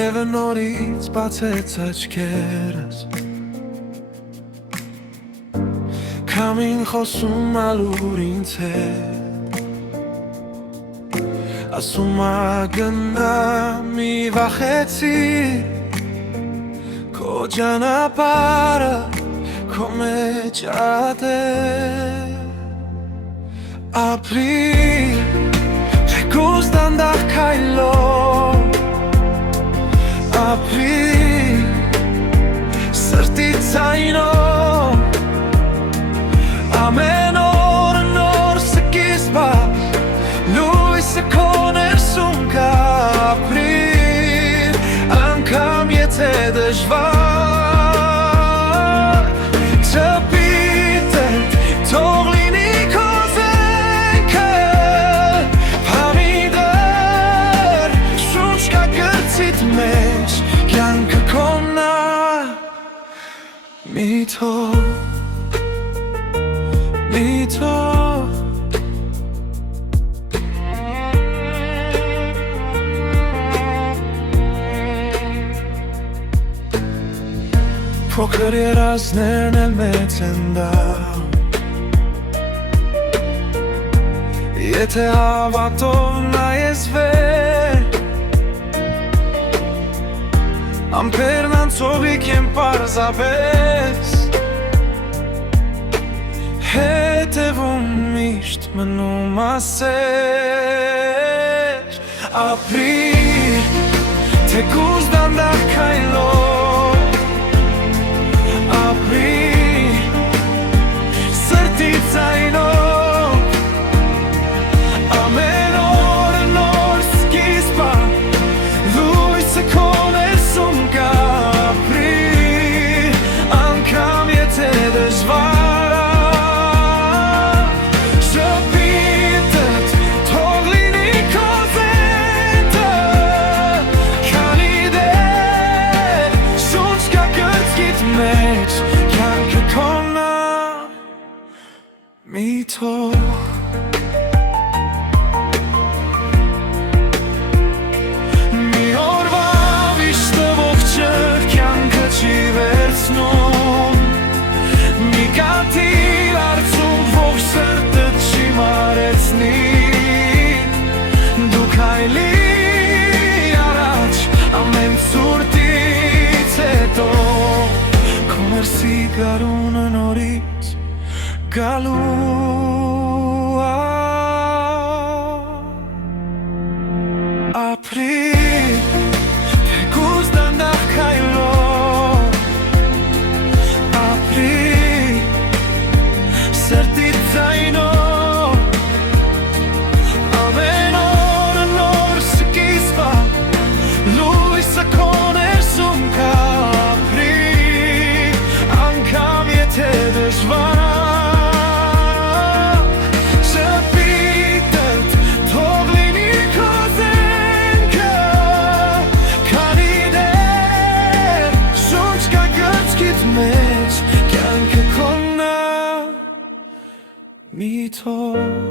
Արևը նորից բացեց աչքերս Քամին խոսում ալուր ինձ հետ Ասում ագնա մի վախեցի Քո ճանապարհը քո մեջ ատել Ապրի Թեկուզ դանդաղ քայլով Ապրի Սրտի ձայնով Ամեն օրը նոր սկիզբ է Լույսը քո ներսում կա Ապրիր Անգամ եթե դժվար Չպիտել թող լինի քո զենքը Համիդեր շունչ կա գծիդ մեջ Կյանքը քոնն է Մի թող Փոքր երազներն էլ մեծ են դառնում Եթե հավատով նայես վեր Ամպերն անցողիկ են պարզապես Հետևում միշտ մնում ասեր Ապրիր, թեկուզ դանդաղ քայլով Ապրիր, սրտի ձայնով Ամեն օրը նոր սկիզբ է Լույսը քո ներսում կա Ապրիր, անգամ եթե դժվար Մի թող Մի օրվա վիշտը ողջը կյանքը չի վերցնում Մի կաթիլ արցում ողջ սրտը չի մարեցնի Դու քայլի առաջ ամեն ցուրտից հետո Քո ներսի գարունը նորից Գալու Ապրի Թեկուզ դանդաղ քայլով Ապրի Սրտի ձայնով Ամեն օրը նոր սկիզբ է Լույսը քո ներսում կա Ապրի Անգամ եթե դժվար Մի թող